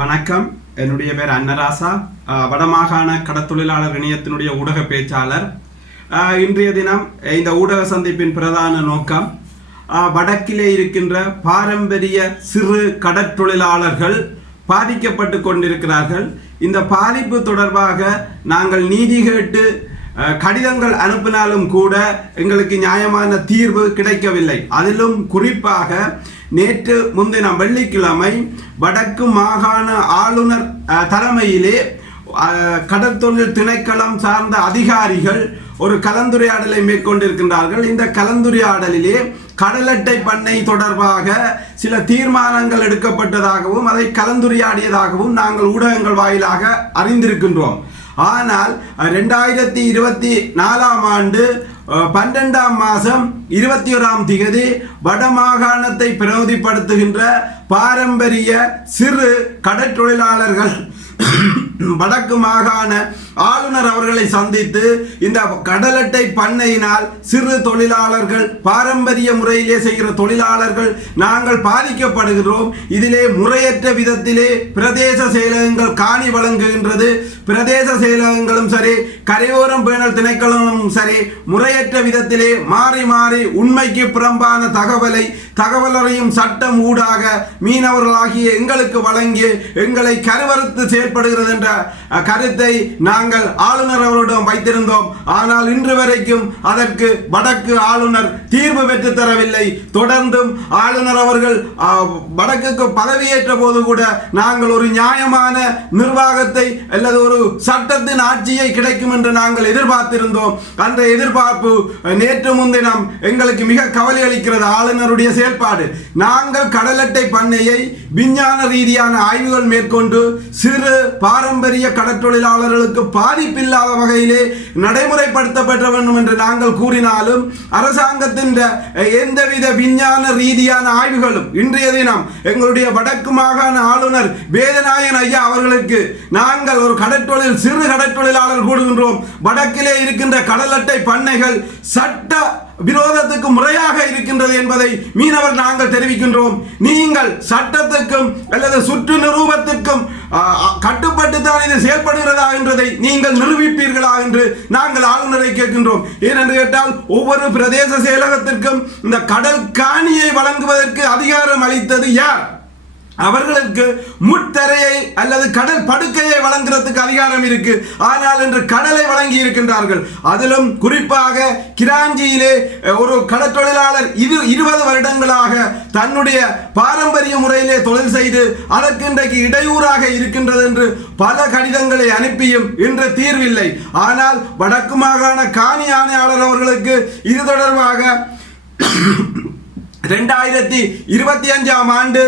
வணக்கம். என்னுடைய பேர் அன்னராசா, வடமாகாண கடற்தொழிலாளர் இணையத்தினுடைய ஊடக பேச்சாளர். இன்றைய தினம் இந்த ஊடக சந்திப்பின் பிரதான நோக்கம் வடக்கிலே இருக்கின்ற பாரம்பரிய சிறு கடற்தொழிலாளர்கள் பாதிக்கப்பட்டு கொண்டிருக்கிறார்கள். இந்த பாதிப்பு தொடர்பாக நாங்கள் நீதி கேட்டு கடிதங்கள் அனுப்பினாலும் கூட எங்களுக்கு நியாயமான தீர்வு கிடைக்கவில்லை. அதிலும் குறிப்பாக நேற்று முன்தினம் வெள்ளிக்கிழமை வடக்கு மாகாண ஆளுநர் தலைமையிலே கடற்தொழில் திணைக்களம் சார்ந்த அதிகாரிகள் ஒரு கலந்துரையாடலை மேற்கொண்டிருக்கின்றார்கள். இந்த கலந்துரையாடலிலே கடல் அட்டை பண்ணை தொடர்பாக சில தீர்மானங்கள் எடுக்கப்பட்டதாகவும் அதை கலந்துரையாடியதாகவும் நாங்கள் ஊடகங்கள் வாயிலாக அறிந்திருக்கின்றோம். ஆனால் 2024 ஆண்டு 12ஆம் மாதம் 21ஆம் திகதி வடமாகாணத்தை பிரதிநிதிப்படுத்துகின்ற பாரம்பரிய சிறு கடற்தொழிலாளர்கள் வடக்கு மாகாண ஆளுநர் அவர்களை சந்தித்து இந்த கடல் அட்டை பண்ணையினால் சிறு தொழிலாளர்கள் பாரம்பரிய முறையிலே செய்கிற தொழிலாளர்கள் நாங்கள் பாதிக்கப்படுகிறோம். இதிலே முறையற்ற விதத்திலே பிரதேச செயலகங்கள் காணி வழங்குகின்றது. பிரதேச செயலகங்களும் சரி, கரையோரம் பேணல் திணைக்களமும் சரி, முறையற்ற விதத்திலே மாறி மாறி உண்மைக்கு புறம்பான தகவலறையும் சட்டம் ஊடாக மீனவர்களாகிய எங்களுக்கு வழங்கி எங்களை கருவறுத்து செயல்படுகிறது என்ற கருத்தை நாங்கள் ஆளுநர் அவரிடம் வைத்திருந்தோம். ஆனால் இன்று வரைக்கும் அதற்கு வடக்கு ஆளுநர் தீர்வு பெற்று தரவில்லை. தொடர்ந்தும் ஆளுநர் அவர்கள் வடக்குக்கு பதவியேற்ற போது கூட நாங்கள் ஒரு நியாயமான நிர்வாகத்தை அல்லது ஒரு சட்டத்தின் ஆட்சியை கிடைக்கும் என்று நாங்கள் எதிர்பார்த்திருந்தோம். அந்த எதிர்பார்ப்பு நேற்று முன்தினம் எங்களுக்கு மிக கவலை அளிக்கிறது. ஆளுநருடைய செயல்பாடு, நாங்கள் கடல் அட்டை பண்ணையை விஞ்ஞான ரீதியான ஆய்வுகள் மேற்கொண்டு சிறு பாரம்பரிய கடற்தொழிலாளர்களுக்கு பாதிப்பில்லாத வகையிலே நடைமுறைப்படுத்தப்பட வேண்டும் என்று நாங்கள் கூறினாலும் அரசாங்கத்தின் எந்தவித விஞ்ஞான ரீதியான ஆய்வுகளும் இன்றைய தினம் எங்களுடைய வடக்கு மாகாண ஆளுநர் வேதநாயகன் ஐயா அவர்களுக்கு நாங்கள் ஒரு சிறு கடற்தொழிலாளர் கூடுகின்றோம். வடக்கிலே இருக்கின்ற கடல் அட்டை பண்ணைகள் சட்ட விரோதத்துக்கு முறையாக இருக்கின்றது என்பதை மீனவர் நாங்கள் தெரிவிக்கின்றோம். நீங்கள் சட்டத்துக்கும் அல்லது சுற்று நிரூபத்திற்கும் கட்டுப்பட்டு தான் இது செயல்படுகிறதா என்றதை நீங்கள் நிரூபிப்பீர்களா என்று நாங்கள் ஆளுநரை கேட்கின்றோம். ஏனென்று கேட்டால் ஒவ்வொரு பிரதேச செயலகத்திற்கும் இந்த கடல் காணியை வழங்குவதற்கு அதிகாரம் அளித்தது யார்? அவர்களுக்கு முத்தரையை அல்லது கடல் படுக்கையை வழங்குறதுக்கு அதிகாரம் இருக்கு. ஆனால் இன்று கடலை வழங்கி இருக்கின்றார்கள். அதிலும் குறிப்பாக கிராஞ்சியிலே ஒரு கடற்தொழிலாளர் 20 வருடங்களாக தன்னுடைய பாரம்பரிய முறையிலே தொழில் செய்து அதற்கு இன்றைக்கு இடையூறாக இருக்கின்றது என்று பல கடிதங்களை அனுப்பியும் இன்று தீர்வில்லை. ஆனால் வடக்கு மாகாண காணி ஆணையாளர் அவர்களுக்கு இது தொடர்பாக 2025ஆம் ஆண்டு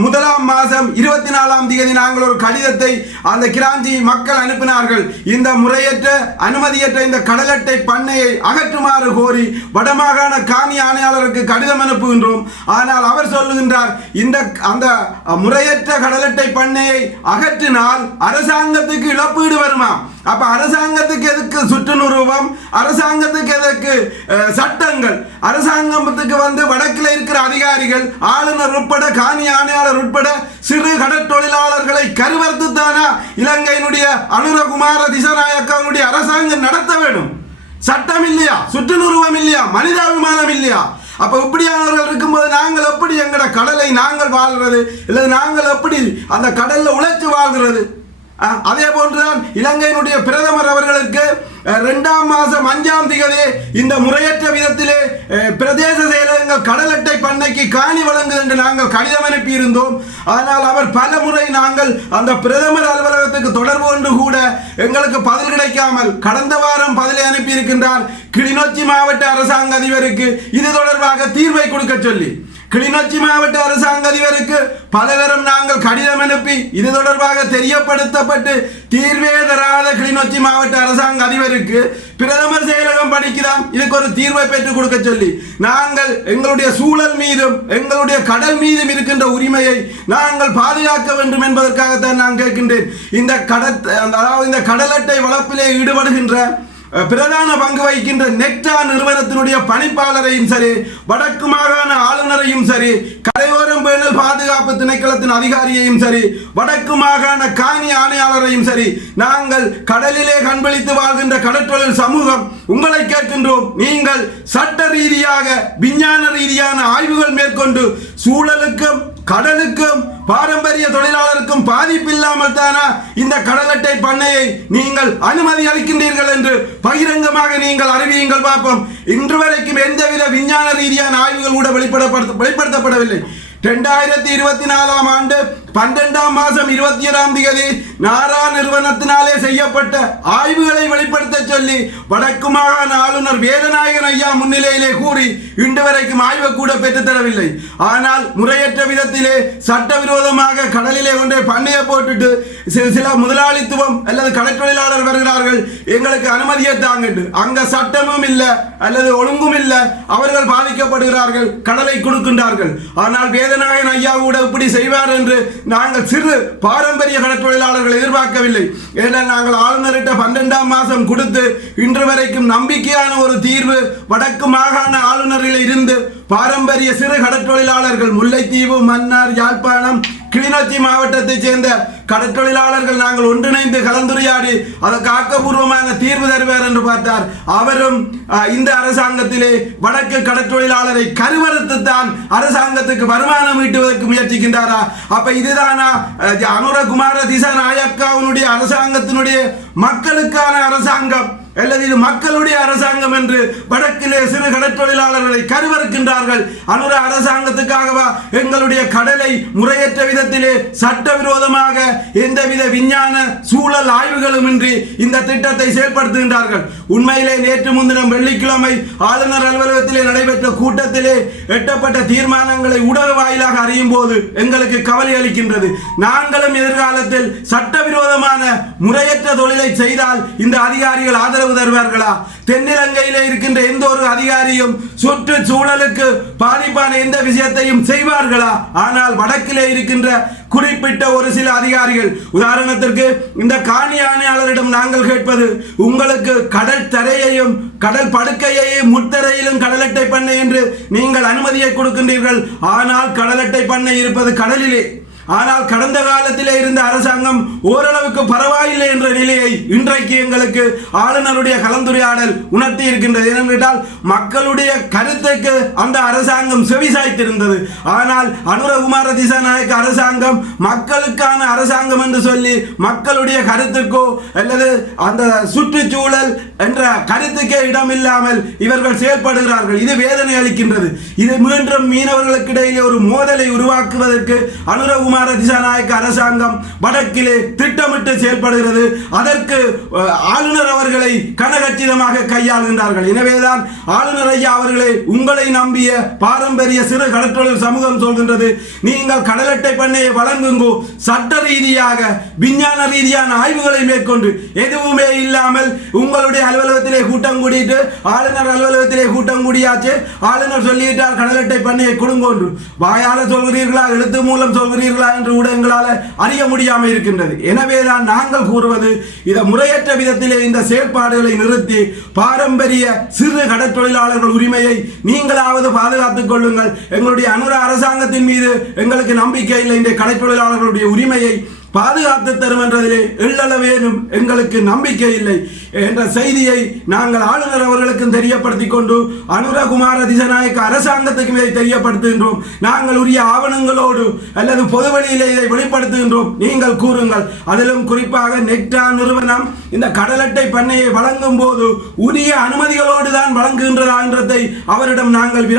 1ஆம் மாதம் 24ஆம் தேதி நாங்கள் ஒரு கடிதத்தை அந்த கிராஞ்சி மக்கள் அனுப்பினார்கள். இந்த முறையற்ற அனுமதியற்ற இந்த கடல் அட்டை பண்ணையை அகற்றுமாறு கோரி வடமாகாண காணி ஆணையாளருக்கு கடிதம் அனுப்புகின்றோம். ஆனால் அவர் சொல்லுகின்றார், அந்த முறையற்ற கடல் அட்டை பண்ணையை அகற்றினால் அரசாங்கத்துக்கு இழப்பீடு வருமா? அப்ப அரசாங்கத்துக்கு எதுக்கு சுற்று நிரூபம்? அரசாங்கத்துக்கு எதற்கு சட்டங்கள்? அரசாங்கத்துக்கு வடக்கில் இருக்கிற அதிகாரிகள், ஆளுநர் உட்பட காணி ஆணையாளர் உட்பட சிறு கடற்தொழிலாளர்களை கருவறுத்துத்தானா இலங்கையினுடைய அனுரகுமார திசாநாயக்கனுடைய அரசாங்கம் நடத்த வேண்டும்? சட்டம் இல்லையா? சுற்று நிரூபம் இல்லையா? மனிதாபிமானம் இல்லையா? அப்ப இப்படியானவர்கள் இருக்கும்போது நாங்கள் எப்படி எங்கட கடலை நாங்கள் வாழ்கிறது? இல்லை நாங்கள் எப்படி அந்த கடல்ல உழைச்சு வாழ்கிறது? அதே போன்றுதான் இலங்கையினுடைய பிரதமர் அவர்களுக்கு 2ஆம் மாதம் 5ஆம் தேதி இந்த முறையற்ற விதத்திலே பிரதேச செயலகங்கள் கடல் அட்டை பண்ணைக்கு காணி வழங்குது என்று நாங்கள் கடிதம் அனுப்பி இருந்தோம். ஆனால் அவர் பல முறை நாங்கள் அந்த பிரதமர் அலுவலகத்துக்கு தொடர்பு கொண்டு கூட எங்களுக்கு பதில் கிடைக்காமல் கடந்த வாரம் பதிலை அனுப்பி இருக்கின்றார். கிளிநொச்சி மாவட்ட அரசாங்க அதிபருக்கு இது தொடர்பாக தீர்வை கொடுக்க சொல்லி கிளிநொச்சி மாவட்ட அரசாங்க அதிபருக்கு பலதரம் நாங்கள் கடிதம் அனுப்பி இது தொடர்பாக தெரியப்படுத்தப்பட்டு தீர்வே தராத கிளிநொச்சி மாவட்ட அரசாங்க அதிபருக்கு பிரதமர் செயலகம் படிக்கலாம் இதுக்கு ஒரு தீர்வை பெற்றுக் கொடுக்க சொல்லி நாங்கள் எங்களுடைய சூழல் மீதும் எங்களுடைய கடல் மீதும் இருக்கின்ற உரிமையை நாங்கள் பாதுகாக்க வேண்டும் என்பதற்காகத்தான் நான் கேட்கின்றேன். இந்த கடல் அட்டை வளர்ப்பிலே ஈடுபடுகின்ற பிரதான பங்கு வகிக்கின்ற நெக்டா நிறுவனத்தினுடைய பணிப்பாளரையும் சரி, வடக்கு மாகாண ஆளுநரையும் சரி, கரையோரம் பேணல் பாதுகாப்பு திணைக்களத்தின் அதிகாரியையும் சரி, வடக்கு மாகாண காணி ஆணையாளரையும் சரி, நாங்கள் கடலிலே கண்பிழித்து வாழ்கின்ற கடற்றொழில் சமூகம் உங்களை கேட்கின்றோம். நீங்கள் சட்ட ரீதியாக விஞ்ஞான ரீதியான ஆய்வுகள் மேற்கொண்டு சூழலுக்கும் கடலுக்கும் பாரம்பரிய தொழிலாளருக்கும் பாதிப்பில்லாமல் தானா இந்த கடல் அட்டை பண்ணையை நீங்கள் அனுமதி அளிக்கின்றீர்கள் என்று பகிரங்கமாக நீங்கள் அறிவியுங்கள் பார்ப்போம். இன்று வரைக்கும் எந்தவித விஞ்ஞான ரீதியான ஆய்வுகள் கூட வெளிப்படுத்தப்படவில்லை. 2024 ஆண்டு 12ஆம் மாதம் 21ஆம் தேதி நாரா நிறுவனத்தினாலே செய்யப்பட்ட ஆய்வுகளை வெளிப்படுத்த சொல்லி வடக்கு மாகாண ஆளுநர் வேதநாயகன் ஐயா முன்னிலையிலே கூறி இன்று வரைக்கும் ஆய்வு கூட பெற்றுத்தரவில்லை. ஆனால் முறையற்ற விதத்திலே சட்டவிரோதமாக கடலிலே ஒன்றை பண்ணையை போட்டுட்டு சில முதலாளித்துவம் அல்லது கடற்தொழிலாளர் வருகிறார்கள், எங்களுக்கு அனுமதியை தாங்கட்டு. அங்க சட்டமும் இல்லை அல்லது ஒழுங்கும் இல்லை, அவர்கள் பாதிக்கப்படுகிறார்கள், கடலை கொடுக்கின்றார்கள். ஆனால் வேதநாயகன் ஐயா கூட இப்படி செய்வார் என்று நாங்கள் சிறு பாரம்பரிய கடற்தொழிலாளர்கள் எதிர்பார்க்கவில்லை. ஏனென்றால் நாங்கள் ஆளுநர்கிட்ட 12ஆம் மாதம் கொடுத்து இன்று வரைக்கும் நம்பிக்கையான ஒரு தீர்வு வடக்கு மாகாண ஆளுநரில் இருந்து பாரம்பரிய சிறு கடற்தொழிலாளர்கள் முல்லைத்தீவு, மன்னார், யாழ்ப்பாணம், கிளிநொச்சி மாவட்டத்தைச் சேர்ந்த கடற்தொழிலாளர்கள் நாங்கள் ஒன்றிணைந்து கலந்துரையாடி அதற்கு ஆக்கப்பூர்வமான தீர்வு தருவார் என்று பார்த்தார். அவரும் இந்த அரசாங்கத்திலே வடக்கு கடற்தொழிலாளரை கருவறுத்துத்தான் அரசாங்கத்துக்கு வருமானம் ஈட்டுவதற்கு முயற்சிக்கின்றாரா? அப்ப இதுதானா அனுரகுமார திசாநாயக்காவுடைய அரசாங்கத்தினுடைய மக்களுக்கான அரசாங்கம் அல்லது இது மக்களுடைய அரசாங்கம் என்று வடக்கிலே சிறு கடற்தொழிலாளர்களை கருவறுக்கின்றார்கள். அனுர அரசாங்கத்துக்காகவா எங்களுடைய கடலை முறையற்ற விதத்திலே சட்டவிரோதமாக எந்தவித விஞ்ஞான சூழல் ஆய்வுகளும் இன்றி இந்த திட்டத்தை செயல்படுத்துகின்றார்கள்? உண்மையிலே நேற்று முன்தினம் வெள்ளிக்கிழமை ஆளுநர் அலுவலகத்திலே நடைபெற்ற கூட்டத்திலே எட்டப்பட்ட தீர்மானங்களை ஊடக வாயிலாக அறியும் போது எங்களுக்கு கவலை அளிக்கின்றது. நாங்களும் எதிர்காலத்தில் சட்டவிரோதமான முறையற்ற தொழிலை செய்தால் இந்த அதிகாரிகள் ஆதரவு தருவார்களா? தென்னிலங்கையிலே இருக்கின்ற எந்த ஒரு அதிகாரியும் சுற்றுச்சூழலுக்கு பாதிப்பான எந்த விஷயத்தையும் செய்வார்களா? ஆனால் வடக்கிலே இருக்கின்ற குறிப்பிட்ட ஒரு சில அதிகாரிகள், உதாரணத்திற்கு இந்த காணி ஆணையாளரிடம் நாங்கள் கேட்பது, உங்களுக்கு கடல் தரையையும் கடல் படுக்கையையும் முத்தரையிலும் கடல் அட்டை பண்ணை என்று நீங்கள் அனுமதியை கொடுக்கின்றீர்கள். ஆனால் கடல் அட்டை பண்ணை இருப்பது கடலிலே. ஆனால் கடந்த காலத்திலே இருந்த அரசாங்கம் ஓரளவுக்கு பரவாயில்லை என்ற நிலையை இன்றைக்கு எங்களுக்கு ஆளுநருடைய கலந்துரையாடல் உணர்த்தி இருக்கின்றது. ஏனென்றால் மக்களுடைய கருத்துக்கு அந்த அரசாங்கம் செவிசாய்த்திருந்தது. ஆனால் அனுரகுமார திசாநாயக்க அரசாங்கம் மக்களுக்கான அரசாங்கம் என்று சொல்லி மக்களுடைய கருத்துக்கோ அல்லது அந்த சுற்றுச்சூழல் என்ற கருத்துக்கே இடமில்லாமல் இவர்கள் செயல்படுகிறார்கள். இது வேதனை அளிக்கின்றது. இது மீண்டும் மீனவர்களுக்கு இடையிலே ஒரு மோதலை உருவாக்குவதற்கு அனுரகுமார திசாநாயக்க அரசாங்கம் வடக்கிலே திட்டமிட்டு செயல்படுகிறது. அதற்கு ஆளுநர் அவர்களை கனகச்சிதமாக கையாளுகின்றார்கள். எனவேதான் ஆளுநர் ஐயா அவர்களே, உங்களை நம்பிய பாரம்பரிய சிறு கடற்தொழில் சமூகம் சொல்கின்றது, நீங்கள் கடல் அட்டை பண்ணையை வழங்குங்கோ. சட்ட ரீதியாக விஞ்ஞான ரீதியான ஆய்வுகளை மேற்கொண்டு எதுவுமே இல்லாமல் உங்களுடைய அலுவலகத்திலே கூட்டம் கூடிட்டு ஆளுநர் அலுவலகத்திலே கூட்டம் கூடியாச்சு, ஆளுநர் சொல்லிவிட்டார் கடல் அட்டை பண்ணையை கொடுங்கொன்று. வாயால சொல்கிறீர்களா, எழுத்து மூலம் சொல்கிறீர்களா என்று கூட எங்களால் அறிய முடியாமல் இருக்கின்றது. எனவேதான் நாங்கள் கூறுவது, இதை முறையற்ற விதத்திலே இந்த செயற்பாடுகளை நிறுத்தி பாரம்பரிய சிறு கடற்தொழிலாளர்கள் உரிமையை நீங்களாவது பாதுகாத்துக் கொள்ளுங்கள். எங்களுடைய அனுர அரசாங்கத்தின் மீது எங்களுக்கு நம்பிக்கை இல்லை. இந்த கடற்தொழிலாளர்களுடைய உரிமையை பாதுகாத்து தரும் என்றதிலே எள்ளளவேனும் எங்களுக்கு நம்பிக்கை இல்லை என்ற செய்தியை நாங்கள் ஆளுநர் அவர்களுக்கும் தெரியப்படுத்திக் கொண்டு அனுரகுமார திசாநாயக்க அரசாங்கத்துக்கு இதை தெரியப்படுத்துகின்றோம். நாங்கள் உரிய ஆவணங்களோடு அல்லது பொதுவெளியிலே இதை வெளிப்படுத்துகின்றோம். நீங்கள் கூறுங்கள். அதிலும் குறிப்பாக நெக்டா நிறுவனம் இந்த கடல் அட்டை பண்ணையை வழங்கும் போது உரிய அனுமதிகளோடு தான் வழங்குகின்றதா என்றதை அவரிடம் நாங்கள்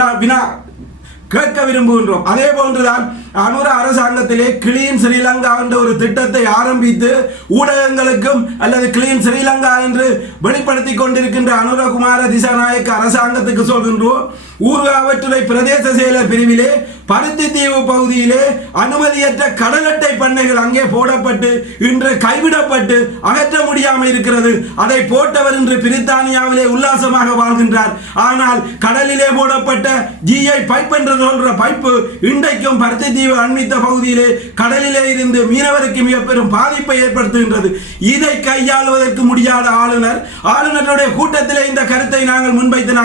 கேட்க விரும்புகின்றோம். அதே போன்றுதான் அனுர அரசாங்கத்திலே கிளீன் ஸ்ரீலங்கா என்ற ஒரு திட்டத்தை ஆரம்பித்து ஊடகங்களுக்கும் அல்லது கிளீன் ஸ்ரீலங்கா என்று வெளிப்படுத்திக் கொண்டிருக்கின்ற அனுரகுமார திசாநாயக்க அரசாங்கத்துக்கு சொல்கின்றோம், ஊர்காவற்றுறை பிரதேச செயலர் பிரிவிலே பருத்தித்தீவு பகுதியிலே அனுமதியற்ற கடல் அட்டை பண்ணைகள் அங்கே போடப்பட்டு இன்று கைவிடப்பட்டு அகற்ற முடியாமல் இருக்கிறது. அதை போட்டவர் இன்று பிரித்தானியாவிலே உல்லாசமாக வாழ்கின்றார். ஆனால் கடலிலே போடப்பட்ட ஜிஐ பைப் என்று சொல்ற பைப்பு இன்றைக்கும் பருத்தி லட்சத்தீவு அண்மித்த பகுதியிலே கடலிலே இருந்து மீனவருக்கு மிக பெரும் பாதிப்பை ஏற்படுத்துகின்றது. இதை கையாளுவதற்கு முடியாத ஆளுநருடைய கூட்டத்திலே இந்த கருத்தை நாங்கள் முன்வைத்து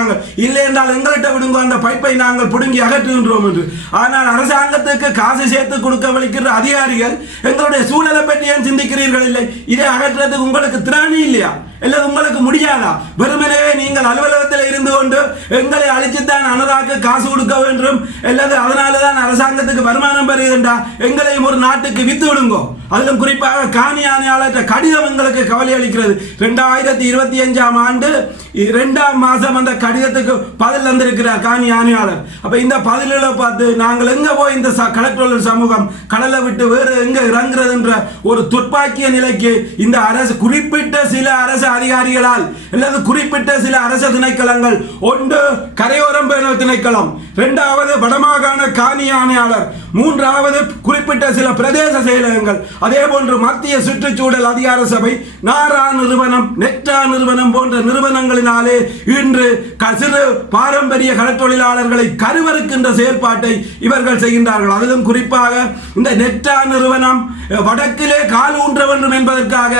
இல்லை என்றால் எங்கள்கிட்ட விடுங்க அந்த பைப்பை நாங்கள் பிடுங்கி அகற்றுகின்றோம் என்று. ஆனால் அரசாங்கத்துக்கு காசு சேர்த்து கொடுக்க வலிக்கிற அதிகாரிகள் எங்களுடைய சூழலை பற்றி ஏன் சிந்திக்கிறீர்கள்? இல்லை, இதை அகற்றுறதுக்கு உங்களுக்கு திராணி இல்லையா? இல்லை உங்களுக்கு முடியாதா? வெறுமனே நீங்கள் அலுவலகத்தில் இருந்து கொண்டு எங்களை அழிச்சுத்தான் அனுராக்கு காசு கொடுக்க வேண்டும் அல்லது அதனாலதான் அரசாங்கத்துக்கு வருமானம் பெறுகின்றா எங்களையும் ஒரு நாட்டுக்கு வித்து விடுங்கோ. அதிலும் குறிப்பாக காணி ஆணையாளர் கடிதம் எங்களுக்கு கவலை அளிக்கிறது. 2025 ஆண்டு 2ஆம் மாதம் அந்த கடிதத்துக்கு பதில் வந்திருக்கிறார் காணி ஆணையாளர். அப்ப இந்த பதில்களை பார்த்து நாங்கள் எங்க போய் இந்த கலெக்டர் சமூகம் கடலை விட்டு வேறு எங்க இறங்குறது என்ற ஒரு துப்பாக்கிய நிலைக்கு இந்த அரசு குறிப்பிட்ட சில அரசு அதிகாரிகளால் அல்லது குறிப்பிட்ட சில அரசு திணைக்களங்கள், ஒன்று கரையோரம் பேணல் திணைக்களம், 2வது வடமாகாண காணி ஆணையாளர், 3வது குறிப்பிட்ட சில பிரதேச செயலகங்கள், அதே போன்று மத்திய சுற்றுச்சூழல் அதிகார சபை, நாரா நிறுவனம், நெக்டா நிறுவனம் போன்ற நிறுவனங்களினாலே இன்று சிறு பாரம்பரிய கடற்தொழிலாளர்களை கருவறுக்கின்ற செயல்பாட்டை இவர்கள் செய்கின்றார்கள். அதிலும் குறிப்பாக இந்த நெக்டா நிறுவனம் வடக்கிலே கால் ஊன்ற வேண்டும் என்பதற்காக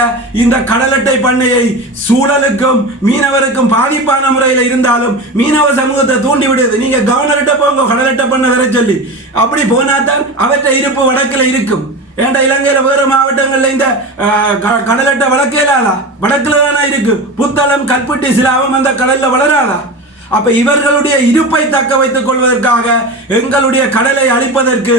இந்த கடல் அட்டை பண்ணையை சூழலுக்கும் மீனவருக்கும் பாதிப்பான முறையில் இருந்தாலும் மீனவ சமூகத்தை தூண்டி விடுது. நீங்க கவர்னர்கிட்ட போங்க கடல் அட்டை பண்ண வர சொல்லி, அப்படி போனாதான் அவற்றை இருப்பு வடக்கில் இருக்கும். ஏன்டா இலங்கையில வேறு மாவட்டங்கள்ல இந்த கடல் அட்டை வளர்க்கலாதா? வடக்குல தானே இருக்கு. புத்தளம், கல்பட்டி, சிலாவம் அந்த கடல்ல வளராதா? அப்ப இவர்களுடைய இருப்பை தக்க வைத்துக் கொள்வதற்காக எங்களுடைய கடலை அழிப்பதற்கு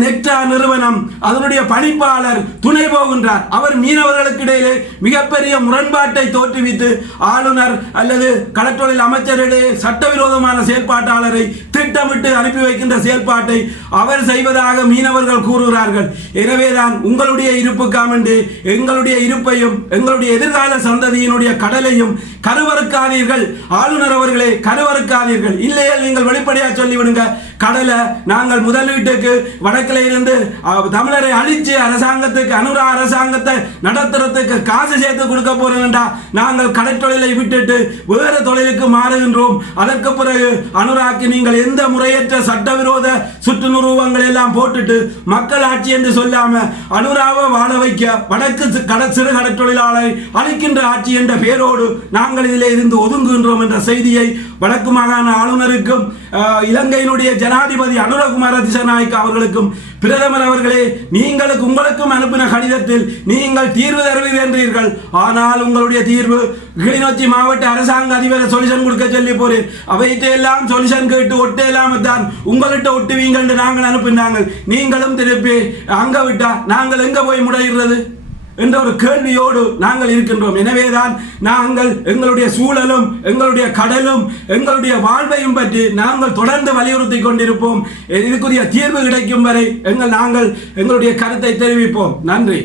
நெக்டா நிறுவனம் அதனுடைய பணிப்பாளர் துணை போகின்றார். அவர் மீனவர்களுக்கு இடையிலே மிகப்பெரிய முரண்பாட்டை தோற்றுவித்து ஆளுநர் அல்லது கடற்தொழில் அமைச்சரிடையே சட்டவிரோதமான செயல்பாட்டாளரை திட்டமிட்டு அனுப்பி வைக்கின்ற செயல்பாட்டை அவர் செய்வதாக மீனவர்கள் கூறுகிறார்கள். எனவேதான் உங்களுடைய இருப்புக்காமண்டு எங்களுடைய இருப்பையும் எங்களுடைய எதிர்கால சந்ததியினுடைய கடலையும் கருவறுக்காதீர்கள். ஆளுநர் அவர்களே, கருவறுக்காதீர்கள். இல்லையே நீங்கள் வெளிப்படையா சொல்லிவிடுங்க, கடலை நாங்கள் முதலீட்டுக்கு வடக்கில் இருந்து தமிழரை அழிச்சு அரசாங்கத்துக்கு அனுரா அரசாங்கத்தை நடத்துறதுக்கு காசு சேர்த்து கொடுக்க போறோம்டா, நாங்கள் கடற்தொழிலை விட்டுட்டு வேறு தொழிலுக்கு மாறுகின்றோம். அதற்கு பிறகு அனுராக்கு நீங்கள் எந்த முறையற்ற சட்டவிரோத சுற்றுநிறுவங்கள் எல்லாம் போட்டுட்டு மக்கள் ஆட்சி என்று சொல்லாம அனுராவை வாழ வைக்க வடக்கு சிறு கடற்தொழிலாளரை அழிக்கின்ற ஆட்சி என்ற பெயரோடு நாங்கள் இதிலே இருந்து ஒதுங்குகின்றோம் என்ற செய்தியை வடக்கு மாகாண ஆளுநருக்கும் இலங்கையினுடைய ஜனாதிபதி அனுரகுமார திசாநாயக்க அவர்களுக்கும் பிரதமர் அவர்களே, உங்களுக்கும் அனுப்பின கடிதத்தில் நீங்கள் தீர்வு தருவீர்கள். ஆனால் உங்களுடைய தீர்வு கிளிநொச்சி மாவட்ட அரசாங்க அதிபரை சொல்யூஷன் கொடுக்க சொல்லி போறேன். அவையெல்லாம் சொல்யூஷன் கேட்டு ஒட்டேலாம தான் உங்கள்கிட்ட ஒட்டுவீங்க என்று நாங்கள் அனுப்பினாங்க. நீங்களும் திருப்பி அங்க விட்டா நாங்கள் எங்க போய் முடையிறது என்ற ஒரு கேள்வியோடு நாங்கள் இருக்கின்றோம். எனவேதான் நாங்கள் எங்களுடைய சூழலும் எங்களுடைய கடலும் எங்களுடைய வாழ்வையும் பற்றி நாங்கள் தொடர்ந்து வலியுறுத்தி கொண்டிருப்போம். இதுக்குரிய தீர்வு கிடைக்கும் வரை நாங்கள் எங்களுடைய கருத்தை தெரிவிப்போம். நன்றி.